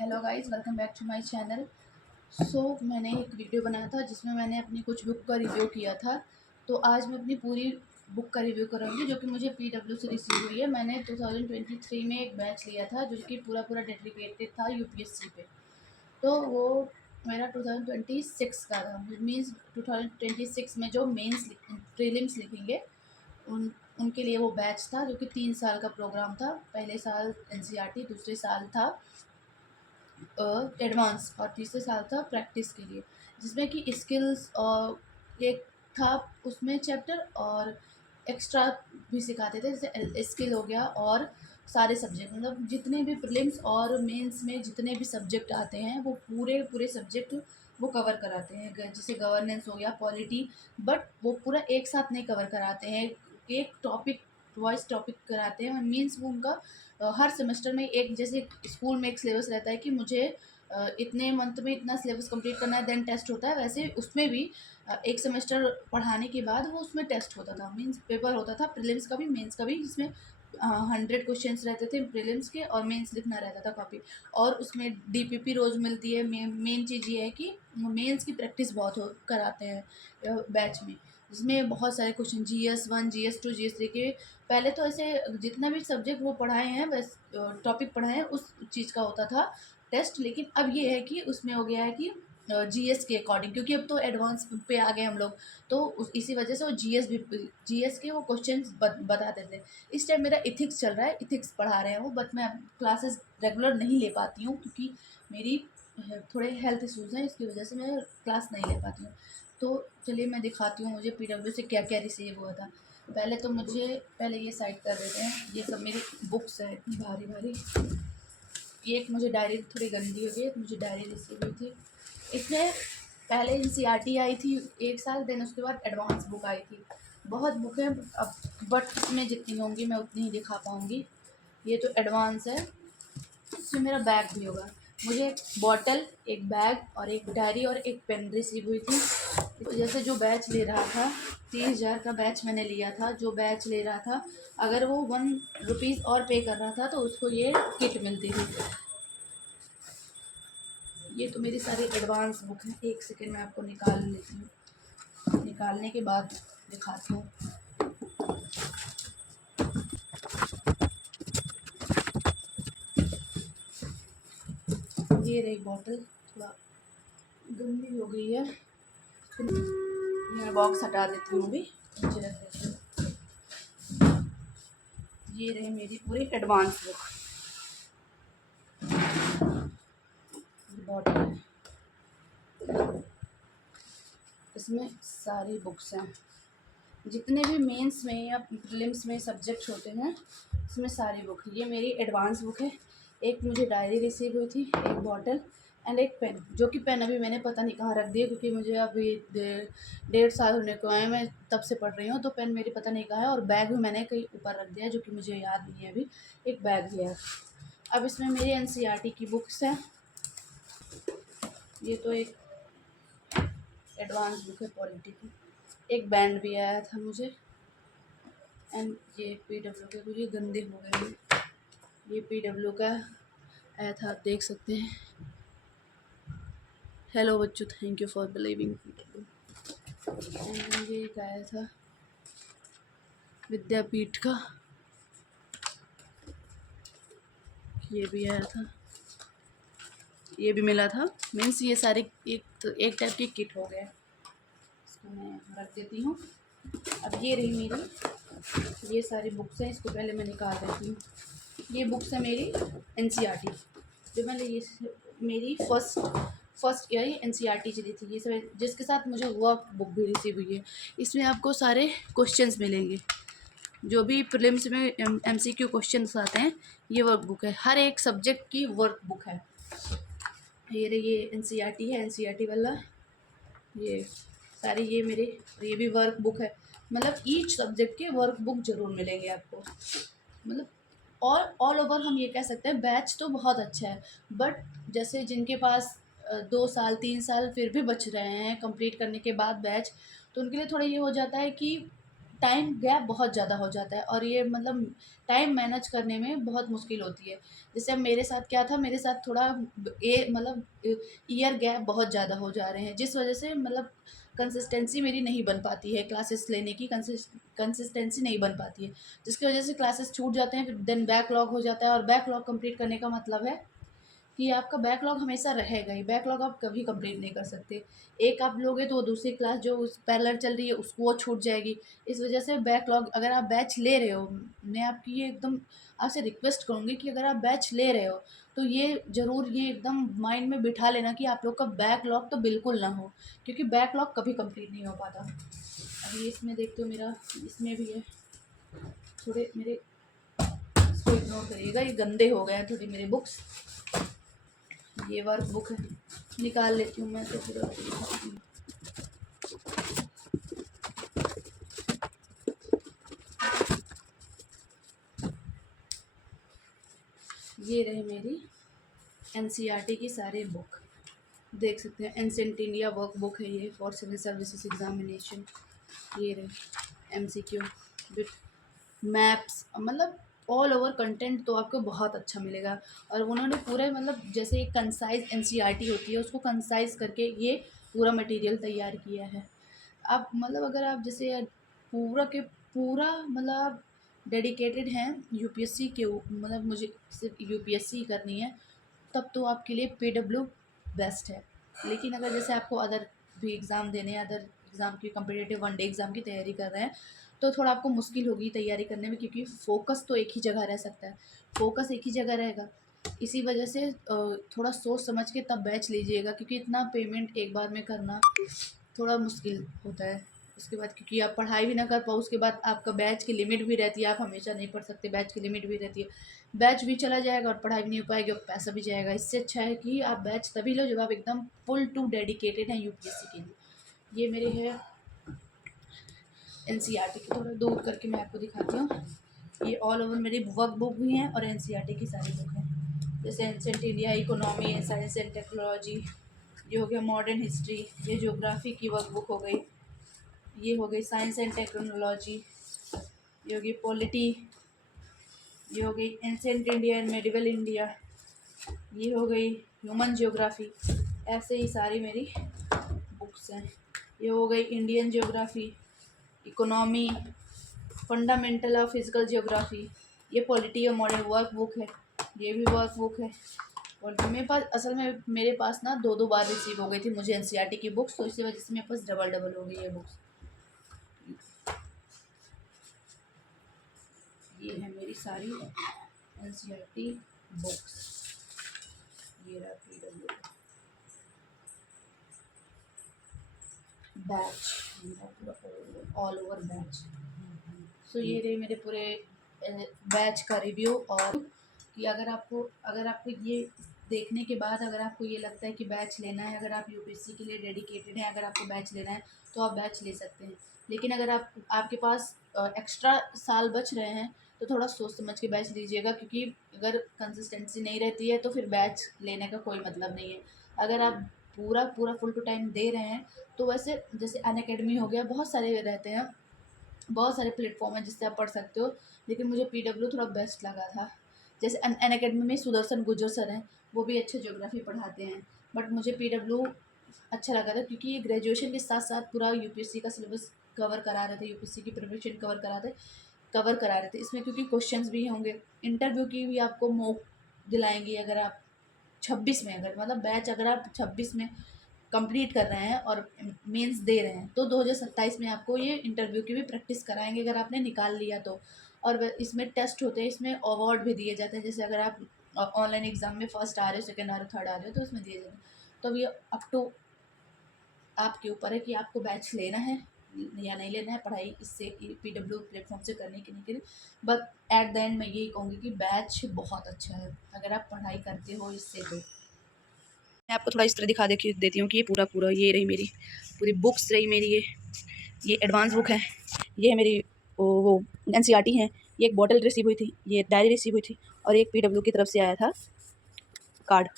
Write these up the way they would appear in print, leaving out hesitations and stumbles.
Hello guys, welcome back to my channel. मैंने एक video बनाया था जिसमें मैंने अपनी कुछ बुक का रिव्यू किया था। तो आज मैं अपनी पूरी बुक का रिव्यू करूँगी जो कि मुझे पीडब्ल्यू से रिसीव हुई है। मैंने 2023 में एक बैच लिया था जो कि पूरा डेडिकेटेड था यूपीएससी पे। तो वो मेरा 2026 का था। मीन्स 2026 में जो मेंस प्रीलिम्स लिखेंगे उनके लिए वो बैच था जो कि 3 साल का प्रोग्राम था। पहले साल एनसीईआरटी, दूसरे साल था एडवांस और तीसरे साल था प्रैक्टिस के लिए, जिसमें कि स्किल्स और एक था उसमें चैप्टर और एक्स्ट्रा भी सिखाते थे। जैसे स्किल हो गया और सारे सब्जेक्ट, मतलब जितने भी प्रीलिम्स और मेंस में जितने भी सब्जेक्ट आते हैं वो पूरे पूरे सब्जेक्ट वो कवर कराते हैं। जैसे गवर्नेंस हो गया, पॉलिटी, बट वो पूरा एक साथ नहीं कवर कराते हैं, एक टॉपिक वाइज टॉपिक कराते हैं। मीन्स वो उनका हर सेमेस्टर में एक, जैसे स्कूल में एक सिलेबस रहता है कि मुझे इतने मंथ में इतना सिलेबस कंप्लीट करना है देन टेस्ट होता है, वैसे उसमें भी एक सेमेस्टर पढ़ाने के बाद वो उसमें टेस्ट होता था। मीन्स पेपर होता था प्रीलिम्स का भी मेंस का भी, जिसमें 100 क्वेश्चंस रहते थे प्रीलिम्स के और मेंस लिखना रहता था कॉपी। और उसमें डीपीपी रोज़ मिलती है। मेन चीज़ ये है कि मेंस की प्रैक्टिस बहुत कराते हैं बैच में, जिसमें बहुत सारे क्वेश्चन GS1 GS2 GS3 के। पहले तो ऐसे जितना भी सब्जेक्ट वो पढ़ाए हैं, बस टॉपिक पढ़ाए हैं उस चीज़ का होता था टेस्ट। लेकिन अब ये है कि उसमें हो गया है कि जीएस के अकॉर्डिंग, क्योंकि अब तो एडवांस पे आ गए हम लोग, तो इसी वजह से वो जीएस के वो क्वेश्चंस बताते थे। इस टाइम मेरा इथिक्स चल रहा है, इथिक्स पढ़ा रहे हैं वो, बट मैं क्लासेस रेगुलर नहीं ले पाती हूँ क्योंकि मेरी थोड़े हेल्थ इश्यूज़ हैं, इसकी वजह से मैं क्लास नहीं ले पाती हूँ। तो चलिए मैं दिखाती हूँ मुझे पीडब्ल्यू से क्या क्या रिसीव हुआ था। पहले ये साइड कर देते हैं। ये सब मेरी बुक्स है इतनी भारी भारी। ये एक मुझे डायरी थोड़ी गंदी हो गई, एक मुझे डायरी रिसीव हुई थी। इसमें पहले एनसीईआरटी आई थी 1 साल, देन उसके बाद एडवांस बुक आई थी। बहुत बुक है अब, बट इसमें जितनी होंगी मैं उतनी ही दिखा पाऊँगी। ये तो एडवांस है। इसमें मेरा बैग भी होगा। मुझे एक बॉटल, एक बैग और एक डायरी और एक पेन रिसीव हुई थी। तो जैसे जो बैच ले रहा था, 30,000 का बैच मैंने लिया था। जो बैच ले रहा था, अगर वो 1 रुपीज़ और पे कर रहा था तो उसको ये किट मिलती थी। ये तो मेरी सारी एडवांस बुक है। एक सेकेंड में आपको निकाल लेती हूँ, निकालने के बाद दिखाती हूँ। ये रही बॉटल, थोड़ा गंदी हो गई है। ये मैं बॉक्स हटा देती हूँ अभी, नीचे रख देती हूँ। ये रही मेरी पूरी एडवांस बुक, बॉटल है। इसमें सारी बुक्स हैं, जितने भी मेंस में या प्रीलिम्स में सब्जेक्ट होते हैं इसमें सारी बुक। ये मेरी एडवांस बुक है। एक मुझे डायरी रिसीव हुई थी, एक बॉटल एंड एक पेन, जो कि पेन अभी मैंने पता नहीं कहाँ रख दिया, क्योंकि मुझे अभी 1.5 साल होने को आए, मैं तब से पढ़ रही हूँ, तो पेन मेरी पता नहीं कहाँ है। और बैग भी मैंने कहीं ऊपर रख दिया जो कि मुझे याद नहीं है अभी। एक बैग भी है। अब इसमें मेरी एनसीईआरटी की बुक्स हैं। ये तो एक एडवांस बुक है पॉलिटी की। एक बैंड भी आया था मुझे। एंड ये पीडब्ल्यू के, कुछ ये गंदे हो गए हैं। ये पीडब्ल्यू का आया था, आप देख सकते हैं। हेलो बच्चों, thank you for believing PW. And ये एक आया था विद्यापीठ का, ये भी आया था, ये भी मिला था। मीन्स ये सारे एक टाइप की किट हो गया। इसको मैं रख देती हूँ। अब ये रही मेरी, ये सारी बुक्स हैं, इसको पहले मैं निकाल देती हूँ। ये बुक्स है मेरी एनसीईआरटी, जो मैंने ये मेरी फर्स्ट ईयर एनसीईआरटी चली थी। ये सब जिसके साथ मुझे वर्क बुक भी रिसीव हुई है। इसमें आपको सारे क्वेश्चंस मिलेंगे, जो भी प्रीलिम्स में एमसीक्यू क्वेश्चंस आते हैं, ये वर्क बुक है। हर एक सब्जेक्ट की वर्क बुक है। ये एनसीईआरटी है, एनसीईआरटी वाला ये सारे, ये मेरे, ये भी वर्क बुक है। मतलब ईच सब्जेक्ट के वर्क बुक ज़रूर मिलेंगे आपको। मतलब ऑल ओवर हम ये कह सकते हैं बैच तो बहुत अच्छा है, बट जैसे जिनके पास 2 साल 3 साल फिर भी बच रहे हैं कंप्लीट करने के बाद बैच, तो उनके लिए थोड़ा ये हो जाता है कि टाइम गैप बहुत ज़्यादा हो जाता है और ये मतलब टाइम मैनेज करने में बहुत मुश्किल होती है। जैसे अब मेरे साथ क्या था, मेरे साथ थोड़ा मतलब ईयर गैप बहुत ज़्यादा हो जा रहे हैं, जिस वजह से मतलब कंसिस्टेंसी मेरी नहीं बन पाती है, क्लासेस लेने की कंसिस्टेंसी नहीं बन पाती है, जिसकी वजह से क्लासेस छूट जाते हैं, फिर देन बैकलॉग हो जाता है। और बैकलॉग कंप्लीट करने का मतलब है कि आपका बैकलॉग हमेशा रहेगा ही, बैकलॉग आप कभी कंप्लीट नहीं कर सकते। एक आप लोगे तो वो दूसरी क्लास जो उस पैरेलल चल रही है उसको वो छूट जाएगी। इस वजह से बैकलॉग, अगर आप बैच ले रहे हो, मैं आपकी ये एकदम आपसे रिक्वेस्ट करूँगी कि अगर आप बैच ले रहे हो तो ये ज़रूर ये एकदम माइंड में बिठा लेना कि आप लोग का बैकलॉग तो बिल्कुल ना हो, क्योंकि बैकलॉग कभी कंप्लीट नहीं हो पाता। अभी इसमें देखते हो मेरा, इसमें भी है थोड़े मेरे, इसको इग्नोर करिएगा, ये गंदे हो गए हैं थोड़ी मेरे बुक्स। ये वर्क बुक है, निकाल लेती हूँ मैं तो फिर आपको दिखाती हूँ। ये रहे मेरी एनसीईआरटी की सारे बुक, देख सकते हैं। एंसेंट इंडिया वर्क बुक है ये फॉर सिविल सर्विसेज एग्जामिनेशन। ये रहे एमसीक्यू विथ मैप्स, मतलब ऑल ओवर कंटेंट तो आपको बहुत अच्छा मिलेगा। और उन्होंने पूरे मतलब जैसे एक कंसाइज एनसीईआरटी होती है उसको कंसाइज करके ये पूरा मटेरियल तैयार किया है। आप मतलब अगर आप जैसे पूरा के पूरा मतलब आप डेडिकेटेड हैं यूपीएससी के मतलब मुझे सिर्फ यूपीएससी करनी है, तब तो आपके लिए पीडब्ल्यू बेस्ट है। लेकिन अगर जैसे आपको अदर भी एग्ज़ाम देने हैं, अदर एग्ज़ाम की कम्पिटिटिव वनडे एग्ज़ाम की तैयारी कर रहे हैं, तो थोड़ा आपको मुश्किल होगी तैयारी करने में, क्योंकि फ़ोकस तो एक ही जगह रह सकता है, फ़ोकस एक ही जगह रहेगा। इसी वजह से थोड़ा सोच समझ के तब बैच लीजिएगा, क्योंकि इतना पेमेंट एक बार में करना थोड़ा मुश्किल होता है। उसके बाद क्योंकि आप पढ़ाई भी ना कर पाओ, उसके बाद आपका बैच की लिमिट भी रहती है, आप हमेशा नहीं पढ़ सकते, बैच की लिमिट भी रहती है। बैच भी चला जाएगा और पढ़ाई भी नहीं हो पाएगी और पैसा भी जाएगा। इससे अच्छा है कि आप बैच तभी लो जब आप एकदम फुल टू डेडिकेटेड हैं यूपीएससी के लिए। ये मेरे है एनसीईआरटी की, थोड़ा दूर करके मैं आपको दिखाती हूँ। ये ऑल ओवर मेरी वर्क बुक भी हैं और एनसीईआरटी की सारी बुक हैं, जैसे ancient India, economy, science and technology, ये हो गया मॉडर्न हिस्ट्री, ये ज्योग्राफी की वर्क बुक हो गई, ये हो गई साइंस एंड टेक्नोलॉजी, ये हो गई पॉलिटी, ये हो गई ancient India and medieval India, ये हो गई ह्यूमन ज्योग्राफी। ऐसे ही सारी मेरी बुक्स हैं। ये हो गई Indian geography, economy, fundamental of physical geography, ये पॉलिटी और मॉडर्न वर्क बुक है, ये भी वर्क बुक है। और मेरे पास असल में मेरे पास ना दो बार रिसीव हो गई थी मुझे एनसीईआरटी की बुक्स, तो इसी वजह से मेरे पास डबल हो गई है बुक्स। ये है मेरी सारी एनसीईआरटी बुक्स। ये रहा PW batch, all over batch. So ये रहे मेरे पूरे बैच का रिव्यू। और कि अगर आपको ये देखने के बाद अगर आपको ये लगता है कि बैच लेना है, अगर आप यूपीएससी के लिए डेडिकेटेड हैं, अगर आपको बैच लेना है तो आप बैच ले सकते हैं। लेकिन अगर आपके पास एक्स्ट्रा साल बच रहे हैं तो थोड़ा सोच समझ के बैच लीजिएगा, क्योंकि अगर कंसिस्टेंसी नहीं रहती है तो फिर बैच लेने का कोई मतलब नहीं है। अगर आप पूरा पूरा फुल टू टाइम दे रहे हैं तो वैसे जैसे अनअकैडमी हो गया, बहुत सारे रहते हैं, बहुत सारे प्लेटफॉर्म हैं जिससे आप पढ़ सकते हो, लेकिन मुझे पीडब्ल्यू थोड़ा बेस्ट लगा था। जैसे अनअकैडमी में सुदर्शन गुर्जर सर हैं, वो भी अच्छे ज्योग्राफी पढ़ाते हैं, बट मुझे पीडब्ल्यू अच्छा लगा था क्योंकि ये ग्रेजुएशन के साथ साथ पूरा यूपीएससी का सिलेबस कवर करा रहे थे, यूपीएससी की प्रिपरेशन कवर करा रहे थे इसमें, क्योंकि क्वेश्चंस भी होंगे, इंटरव्यू की भी आपको मॉक दिलाएंगी। अगर आप 26 में, अगर मतलब बैच अगर आप 26 में कंप्लीट कर रहे हैं और मेंस दे रहे हैं तो 2027 में आपको ये इंटरव्यू की भी प्रैक्टिस कराएंगे, अगर आपने निकाल लिया तो। और इसमें टेस्ट होते हैं, इसमें अवार्ड भी दिए जाते हैं, जैसे अगर आप ऑनलाइन एग्ज़ाम में फर्स्ट आ रहे हो, सेकेंड आ रहे हो, थर्ड आ रहे हो तो उसमें दिए जाते हैं। तो ये अप टू आपके ऊपर है कि आपको बैच लेना है या नहीं लेना है, पढ़ाई इससे पीडब्ल्यू प्लेटफॉर्म से करने की नहीं करनी। बट एट द एंड मैं यही कहूँगी कि बैच बहुत अच्छा है अगर आप पढ़ाई करते हो इससे। तो मैं आपको थोड़ा इस तरह दिखा देती हूँ कि ये पूरा पूरा ये रही मेरी पूरी बुक्स रही मेरी। ये एडवांस बुक है, ये है मेरी वो एनसीईआरटी है, ये एक बॉटल रिसीव हुई थी, ये डायरी रिसीव हुई थी, और एक पीडब्ल्यू की तरफ से आया था कार्ड,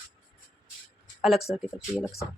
अलग सर की तरफ से, अलग सर।